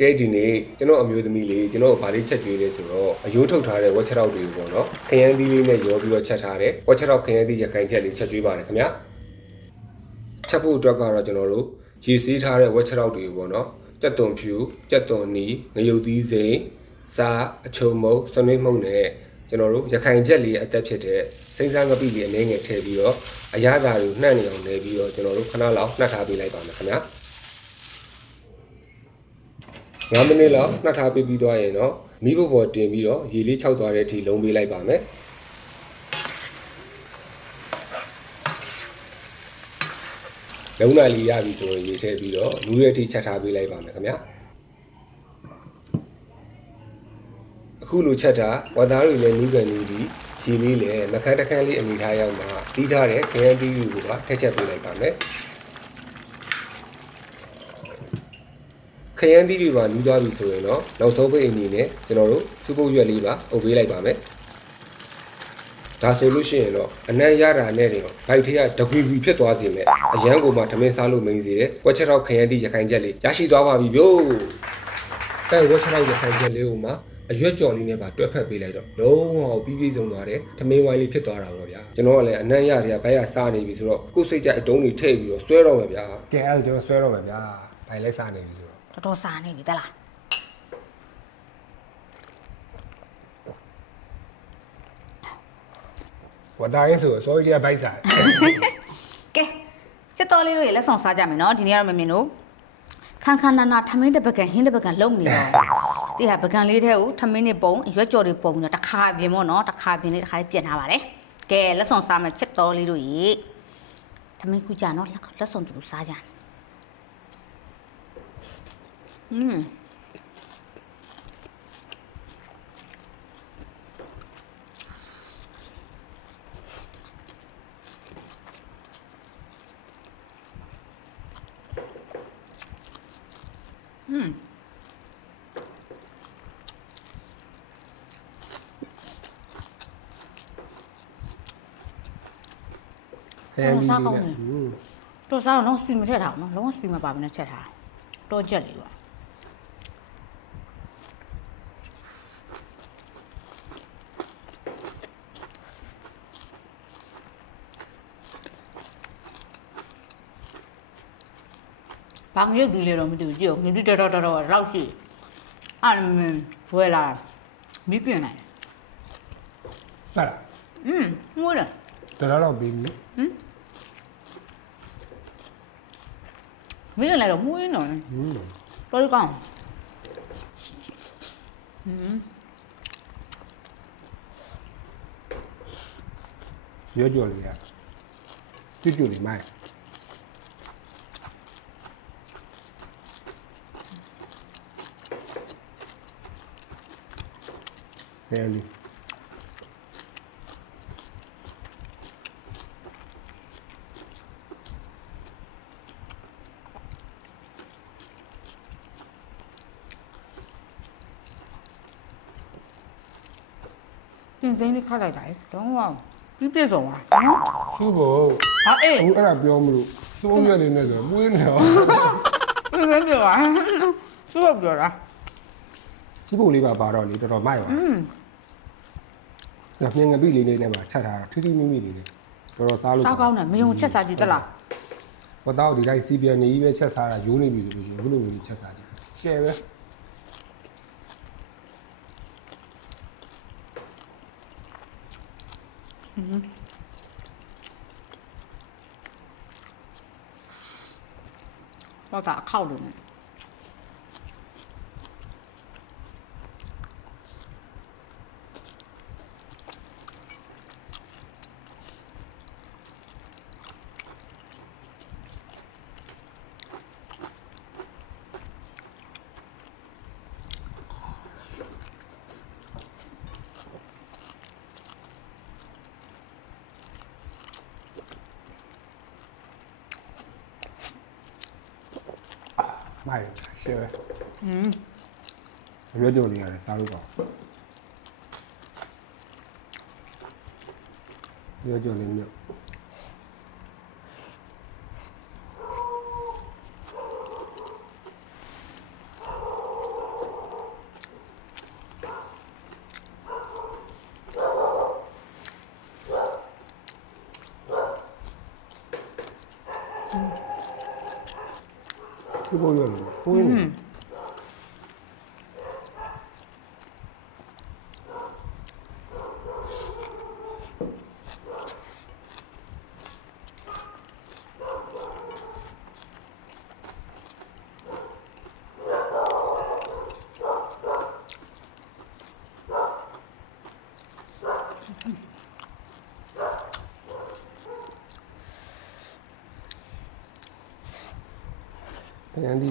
ကဲဒီနေ့ကျွန်တော်အမျိုးသမီးလေးကျွန်တော်ဗာလေးချက်ကျွေးလေးဆိုတော့အယိုးထုတ်ထားတဲ့ဝက်ချက်တောက်တွေပေါ့နော်ခရမ်းသီးလေးနဲ့ရောပြီးတော့ချက်ထားတယ်ဝက်ချက်တောက်ခရမ်းသီးရခိုင်ချက်လေးချက်ကျွေးပါတယ်ခင်ဗျာချက်ဖို့အတွက်ကတော့ကျွန်တော်တို့ရေစီးထားတဲ့ဝက်ချက်တောက်တွေပေါ့နော်ကြက်သွန်ဖြူကြက်သွန်နီငရုတ်သီးစိမ်းစားအချုံမုံဆွနှွေးမှုန့်နဲ့ကျွန်တော်တို့ရခိုင်ချက်လေးအသက်ဖြစ်တဲ့စိမ့်စားငပိလေးအနေငယ်ထည့်ပြီးတော့အရသာတွေနှံ့နေအောင်နေပြီးတော့ကျွန်တော်တို့ခဏလောက်နှက်ထားပေးလိုက်ပါမယ်ခင်ဗျာ9မိနစ်လောက်နှက်ထားပေးပြီးသွားရင်တော့မီးပေါ်တင်ပြီးတော့ရေလေးခြောက်သွားတဲ့အထိလုံးပေးလိုက်ပါမယ်လုံနာလီရပြီဆိုရင်ရေထည့်ပြီးတော့နူးတဲ့အထိချက်ထားပေးလိုက်ပါမယ်ခင်ဗျာအခုလိုချက်တာဝတ်သားတွေလည်းနူးကန်နေပြီးရေလေးလည်းနှခမ်းတစ်ခမ်းလေးအမိထားရောက်မှာပြီးထားတဲ့ခရမ်းတီးတွေကိုပါထည့်ချက်ပေးလိုက်ပါမယ်ခရမ်းသီးတွေပါနူးသွားပြီဆိုရင်တော့နောက်ဆုံးပိတ်အနေနဲ့ကျွန်တော်တို့စူပုတ်ရွက်လေးပါအုပ်ပေးလိုက်ပါမယ်ဒါဆိုလို့ရှိရင်တော့အနံ့ရတာနဲ့တင်ဘိုက်ထက်ကတကွီကွီဖြစ်သွားစေမယ်အရန်ကိုမှထမင်းစားလို့မင်းစေတဲ့ဝက်ချက်တော့ခရမ်းသီးရခိုင်ချက်လေးရရှိသွားပါပြီဗျို့အဲဝက်ချက်တော့ရခိုင်ချက်လေးကိုမှအရွက်ကြော်လေးနဲ့ပါတွဲဖက်ပေးလိုက်တော့လုံးဝပြီးပြီးဆုံးသွားတယ်ထမင်းဝိုင်းလေးဖြစ်သွားတာပေါ့ဗျာကျွန်တော်ကလည်းအနံ့ရတွေကဘိုက်ကစားနေပြီဆိုတော့ကိုယ်စိတ်ကြအတုံးတွေထည့်ပြီးတော့ဆွဲတော့မယ်ဗျာကဲအဲ့ဒါကျွန်တော်ဆွဲတော့မယ်ဗျာဘိုင်လိုက်စားနေပြီတော်တော်စားနေပြီတလားဝတ်သားရေးဆိုစောကြီးကဘိုက်စားကဲစစ်တော်လေးတို့ရေလက်ဆောင်စားကြမယ်နော်ဒီနေ့ကတော့မမြင်လို့ခန်းခန်းနာနာထမင်းတစ်ပကံဟင်းတစ်ပကံလုံနေတော့ဒီဟာပကံလေးထဲကိုထမင်းနဲ့ပုံရွက်ကြော်တွေပုံနေတခါပြင်ပေါ့နော်တခါပြင်လေးတခါလေးပြင်ထားပါတယ်ကဲလက်ဆောင်စားမယ်စစ်တော်လေးတို့ရေထမင်းခုကြနော်လက်ဆောင်တူစားကြဟဲ့ဒီလေးတော်စားတော့စီမထည့်ထားအောင်နော်လုံးဝစီမပါဘဲနဲ့ချက်ထားတော့ကြက်လေးပါဘာငရုတ်ဒီလေးတော့မသိဘူးကြည့်အောင်မြည်တော်လောက်ရှိအဲ့ဝဲလာမိပြင်နိုင်စားငိုးတယ်တော်တော့ပြီးပြီမင်းလည်းတော့မွေးနော်တော်ကောင်းရောကြော်လေးရကျွတ်လေးမိုင်းဟဲ့လီတင်စိမ့်လေးခတ်လိုက်တာတော့ပြီးပြည့်စုံသွားသူ့ဘောဟာအေးအဲ့ဒါပြောမလို့စိုးရွက်လေးနဲ့ဆိုမွေးနေတော့ပြည့်ပြောတာစိုးပြောတာစီးဖို့လေးပါတော့လေတော်တော်မိုက်ပါငါမြင်ငပိလေးလေးနဲ့ပါချက်ထားတာထီးထီးမိမိလေးလေးတော်တော်စားလို့စားကောင်းတယ်မယုံချက်စားကြည့်တလားဟောတော့ဒီတိုင်းစီးပြန်နေကြီးပဲချက်စားတာရိုးနေပြီဆိုလို့ရှိရင်ဘလို့မျိုးချက်စားကြည့်ရှယ်ပဲတော့တာခောက်လို့နေမိုက်ရှယ်ပဲရွက်ကြော်လေးရတယ်စားလို့တော့ရွက်ကြော်လေးမြုပ် သူ့ဘုံရွက်လို့ဝင်းနေ ပြန်ဒီ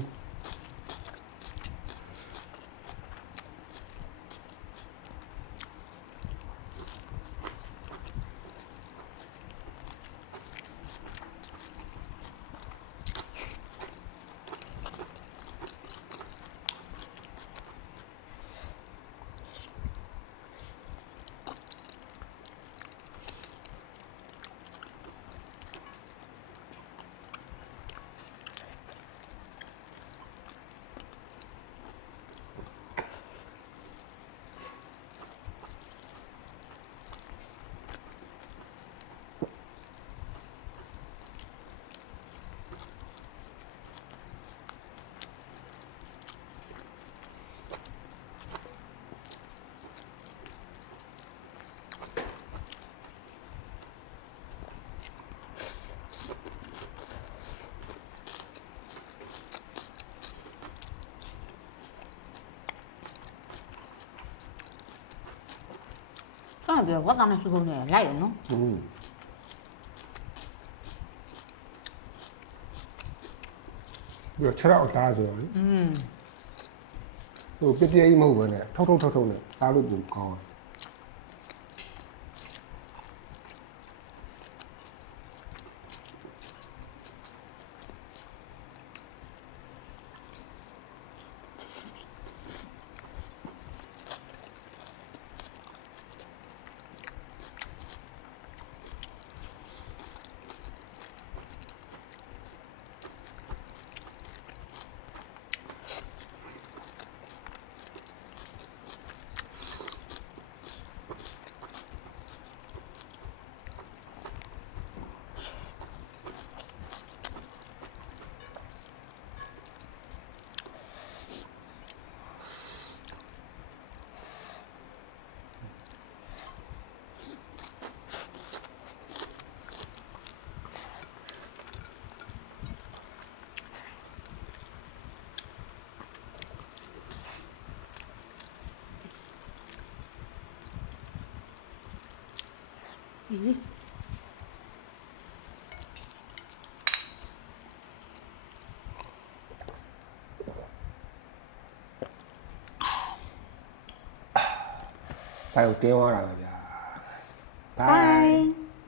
အဲ့ပြောဝတ်သားနဲ့စုကုန်နေလိုက်တယ်နော် ပြီးတော့ခြေထောက်အသားဆိုတော့လေဟိုပြပြကြီးမဟုတ်ဘဲနဲ့ထောက်နဲ့စားလို့ပိုကောင်းဘာလို့တင်းသွားတာပဲဗျာ bye